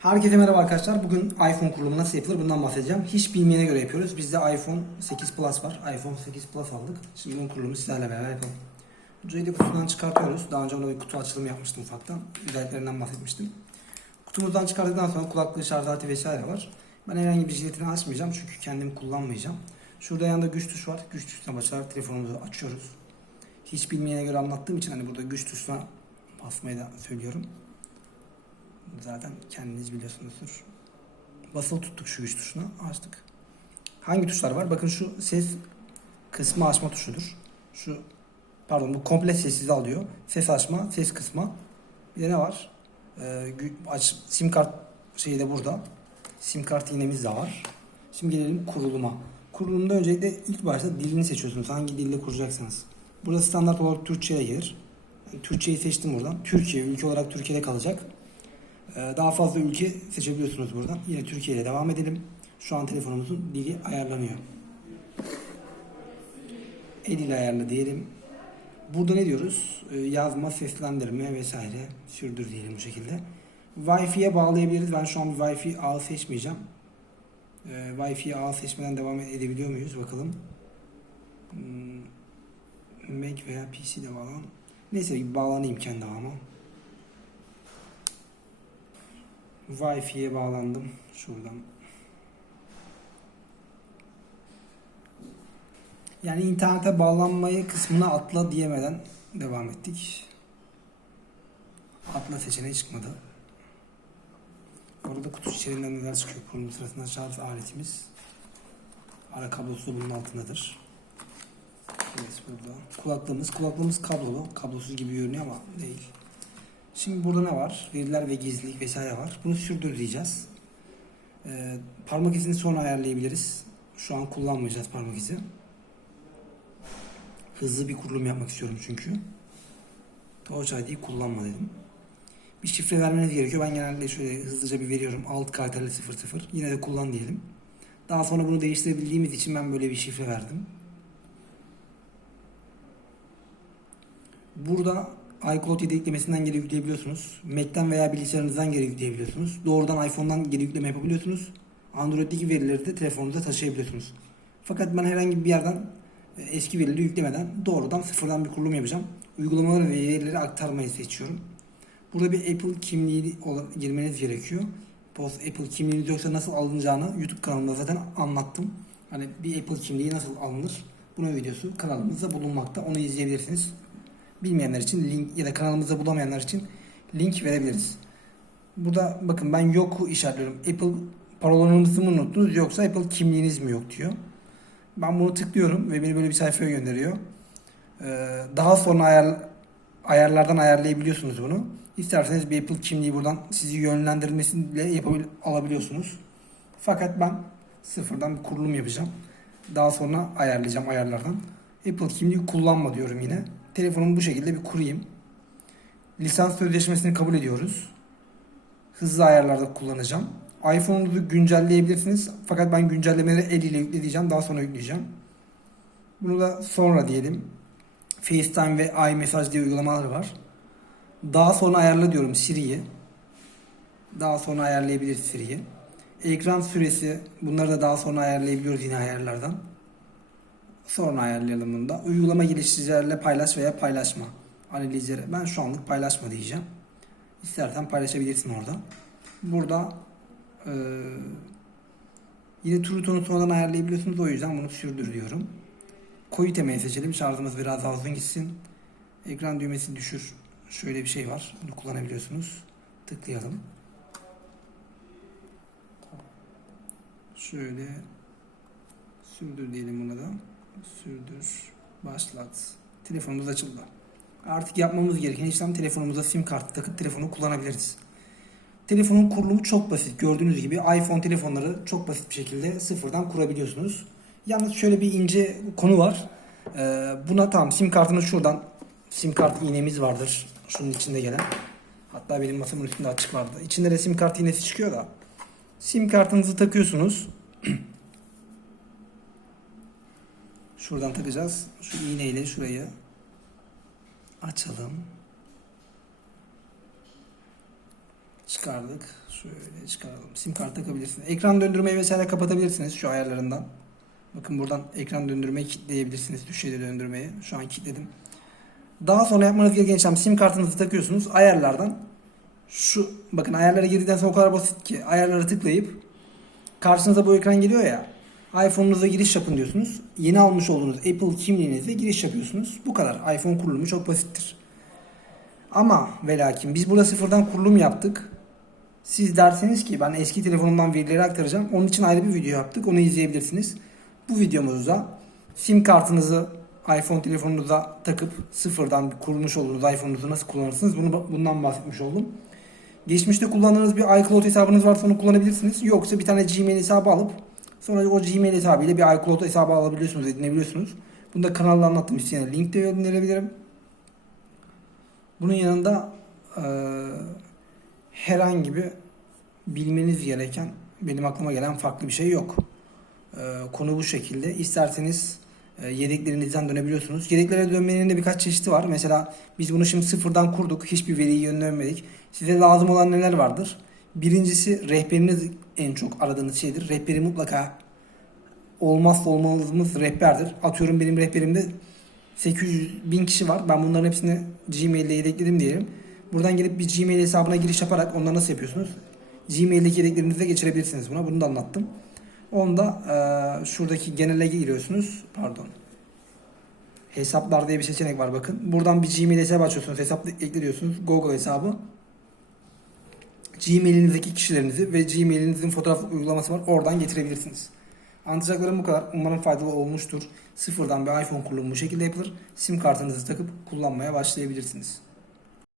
Herkese merhaba arkadaşlar. Bugün iPhone kurulumu nasıl yapılır bundan bahsedeceğim. Hiç bilmeyene göre yapıyoruz. Bizde iPhone 8 Plus var. iPhone 8 Plus aldık. Şimdi bunun kurulumunu sizlerle beraber yapalım. Ucuyla kutudan çıkartıyoruz. Daha önce ona bir kutu açılımı yapmıştım ufaktan. Özelliklerinden bahsetmiştim. Kutumuzdan çıkardıktan sonra kulaklığı şarj aleti vesaire var. Ben herhangi bir jiletini açmayacağım çünkü kendim kullanmayacağım. Şurada yanında güç tuşu var. Güç tuşuna basarak telefonumuzu açıyoruz. Hiç bilmeyene göre anlattığım için hani burada güç tuşuna basmayı da söylüyorum. Zaten kendiniz biliyorsunuzdur. Basılı tuttuk şu güç tuşuna açtık. Hangi tuşlar var? Bakın şu ses kısmı açma tuşudur. Şu pardon bu komple sessiz alıyor. Ses açma, ses kısma. Bir de ne var? Ee, aç, sim kart şeyi de burada. Sim kart iğnemiz de var. Şimdi gelelim kuruluma. Kurulumda öncelikle ilk başta dilini seçiyorsunuz. Hangi dilde kuracaksınız. Burada standart olarak Türkçe'ye gelir. Yani Türkçeyi seçtim buradan. Türkiye, ülke olarak Türkiye'de kalacak. Ee, Daha fazla ülke seçebiliyorsunuz buradan. Yine Türkiye ile devam edelim. Şu an telefonumuzun dili ayarlanıyor. El ile ayarla diyelim. Burada ne diyoruz? Ee, Yazma, seslendirme vesaire. Sürdür diyelim bu şekilde. Wi-Fi'ye bağlayabiliriz. Ben şu an bir Wi-Fi ağı seçmeyeceğim. Ee, Wi-Fi ağı seçmeden devam edebiliyor muyuz? Bakalım. Hmm, Mac veya PC de bağlan. Neyse bağlanayım kendi ağıma. Wi-Fi'ye bağlandım şuradan. Yani internete bağlanmayı kısmına atla diyemeden devam ettik. Atla seçeneği çıkmadı. Orada kutu içerisinden neler çıkıyor? Kurulum sırasında şarj aletimiz. Ara kablosu bunun altındadır. Evet burada. Kulaklığımız. Kulaklığımız kablolu. Kablosuz gibi görünüyor ama değil. Şimdi burada ne var? Veriler ve gizlilik vesaire var. Bunu sürdür diyeceğiz. Ee, parmak izini sonra ayarlayabiliriz. Şu an kullanmayacağız parmak izi. Hızlı bir kurulum yapmak istiyorum çünkü. Touch ID'yi kullanma dedim. Bir şifre vermeniz gerekiyor. Ben genelde şöyle hızlıca bir veriyorum. Alt karteli 00. Yine de kullan diyelim. Daha sonra bunu değiştirebildiğimiz için ben böyle bir şifre verdim. Burada iCloud yedeklemesinden geri yükleyebiliyorsunuz. Mac'ten veya bilgisayarınızdan geri yükleyebiliyorsunuz. Doğrudan iPhone'dan geri yükleme yapabiliyorsunuz. Android'deki verileri de telefonunuza taşıyabiliyorsunuz. Fakat ben herhangi bir yerden e, eski verileri yüklemeden doğrudan sıfırdan bir kurulum yapacağım. Uygulamaları ve verileri aktarmayı seçiyorum. Burada bir Apple kimliği girmeniz gerekiyor. Post Apple kimliğiniz yoksa nasıl alınacağını YouTube kanalımda zaten anlattım. Hani bir Apple kimliği nasıl alınır? Bunun videosu kanalımızda bulunmakta. Onu izleyebilirsiniz bilmeyenler için link ya da kanalımızda bulamayanlar için link verebiliriz. Burada bakın ben yoku işaretliyorum. Apple parolanızı mı unuttunuz yoksa Apple kimliğiniz mi yok diyor. Ben bunu tıklıyorum ve beni böyle bir sayfaya gönderiyor. Ee, daha sonra ayar, ayarlardan ayarlayabiliyorsunuz bunu. İsterseniz bir Apple kimliği buradan sizi yönlendirmesiyle yapabil alabiliyorsunuz. Fakat ben sıfırdan bir kurulum yapacağım. Daha sonra ayarlayacağım ayarlardan. Apple kimliği kullanma diyorum yine. Telefonumu bu şekilde bir kurayım. Lisans sözleşmesini kabul ediyoruz. Hızlı ayarlarda kullanacağım. iPhone'unuzu güncelleyebilirsiniz. Fakat ben güncellemeleri el ile yükle diyeceğim. Daha sonra yükleyeceğim. Bunu da sonra diyelim. FaceTime ve iMessage diye uygulamalar var. Daha sonra ayarla diyorum Siri'yi. Daha sonra ayarlayabiliriz Siri'yi. Ekran süresi bunları da daha sonra ayarlayabiliyoruz yine ayarlardan. Sonra ayarlayalım bunu da. Uygulama geliştiricilerle paylaş veya paylaşma. Analizleri. Ben şu anlık paylaşma diyeceğim. İstersen paylaşabilirsin orada. Burada eee, yine turu tonu sonradan ayarlayabiliyorsunuz. O yüzden bunu sürdür diyorum. Koyu temayı seçelim. Şarjımız biraz daha uzun gitsin. Ekran düğmesi düşür. Şöyle bir şey var. Bunu kullanabiliyorsunuz. Tıklayalım. Şöyle sürdür diyelim buna da. Sürdür. Başlat. Telefonumuz açıldı. Artık yapmamız gereken işlem telefonumuza sim kartı takıp telefonu kullanabiliriz. Telefonun kurulumu çok basit. Gördüğünüz gibi iPhone telefonları çok basit bir şekilde sıfırdan kurabiliyorsunuz. Yalnız şöyle bir ince konu var. Ee, buna tamam sim kartını şuradan sim kart iğnemiz vardır. Şunun içinde gelen. Hatta benim masamın üstünde açık vardı. İçinde de sim kart iğnesi çıkıyor da. Sim kartınızı takıyorsunuz. Şuradan takacağız. Şu iğneyle şurayı açalım. Çıkardık. Şöyle çıkaralım. Sim kart takabilirsiniz. Ekran döndürmeyi vesaire kapatabilirsiniz şu ayarlarından. Bakın buradan ekran döndürmeyi kilitleyebilirsiniz. Düşeyde döndürmeyi. Şu an kilitledim. Daha sonra yapmanız gereken işlem sim kartınızı takıyorsunuz. Ayarlardan şu bakın ayarlara girdikten sonra o kadar basit ki ayarlara tıklayıp karşınıza bu ekran geliyor ya iPhone'unuza giriş yapın diyorsunuz. Yeni almış olduğunuz Apple kimliğinize giriş yapıyorsunuz. Bu kadar. iPhone kurulumu çok basittir. Ama ve lakin biz burada sıfırdan kurulum yaptık. Siz derseniz ki ben eski telefonumdan verileri aktaracağım. Onun için ayrı bir video yaptık. Onu izleyebilirsiniz. Bu videomuzda sim kartınızı iPhone telefonunuza takıp sıfırdan kurmuş olduğunuz iPhone'unuzu nasıl kullanırsınız bunu bundan bahsetmiş oldum. Geçmişte kullandığınız bir iCloud hesabınız varsa onu kullanabilirsiniz. Yoksa bir tane Gmail hesabı alıp sonra o Gmail hesabıyla bir iCloud hesabı alabiliyorsunuz, edinebiliyorsunuz. Bunu da kanalda anlattım. İsteyen link de gönderebilirim. Bunun yanında eee, herhangi bir bilmeniz gereken benim aklıma gelen farklı bir şey yok. Eee, konu bu şekilde. İsterseniz e, yedeklerinizden dönebiliyorsunuz. Yedeklere dönmenin de birkaç çeşidi var. Mesela biz bunu şimdi sıfırdan kurduk. Hiçbir veriyi yönlenmedik. Size lazım olan neler vardır? Birincisi rehberiniz en çok aradığınız şeydir. Rehberi mutlaka olmazsa olmazımız rehberdir. Atıyorum benim rehberimde 800 bin kişi var. Ben bunların hepsini Gmail'de yedekledim diyelim. Buradan gelip bir Gmail hesabına giriş yaparak onları nasıl yapıyorsunuz? Gmail'deki yedeklerinizi de geçirebilirsiniz buna. Bunu da anlattım. Onda eee, şuradaki genele giriyorsunuz. Pardon. Hesaplar diye bir seçenek var bakın. Buradan bir Gmail hesabı açıyorsunuz. Hesap ekliyorsunuz. Google hesabı. Gmail'inizdeki kişilerinizi ve Gmail'inizin fotoğraf uygulaması var. Oradan getirebilirsiniz. Anlatacaklarım bu kadar. Umarım faydalı olmuştur. Sıfırdan bir iPhone kurulumu bu şekilde yapılır. Sim kartınızı takıp kullanmaya başlayabilirsiniz.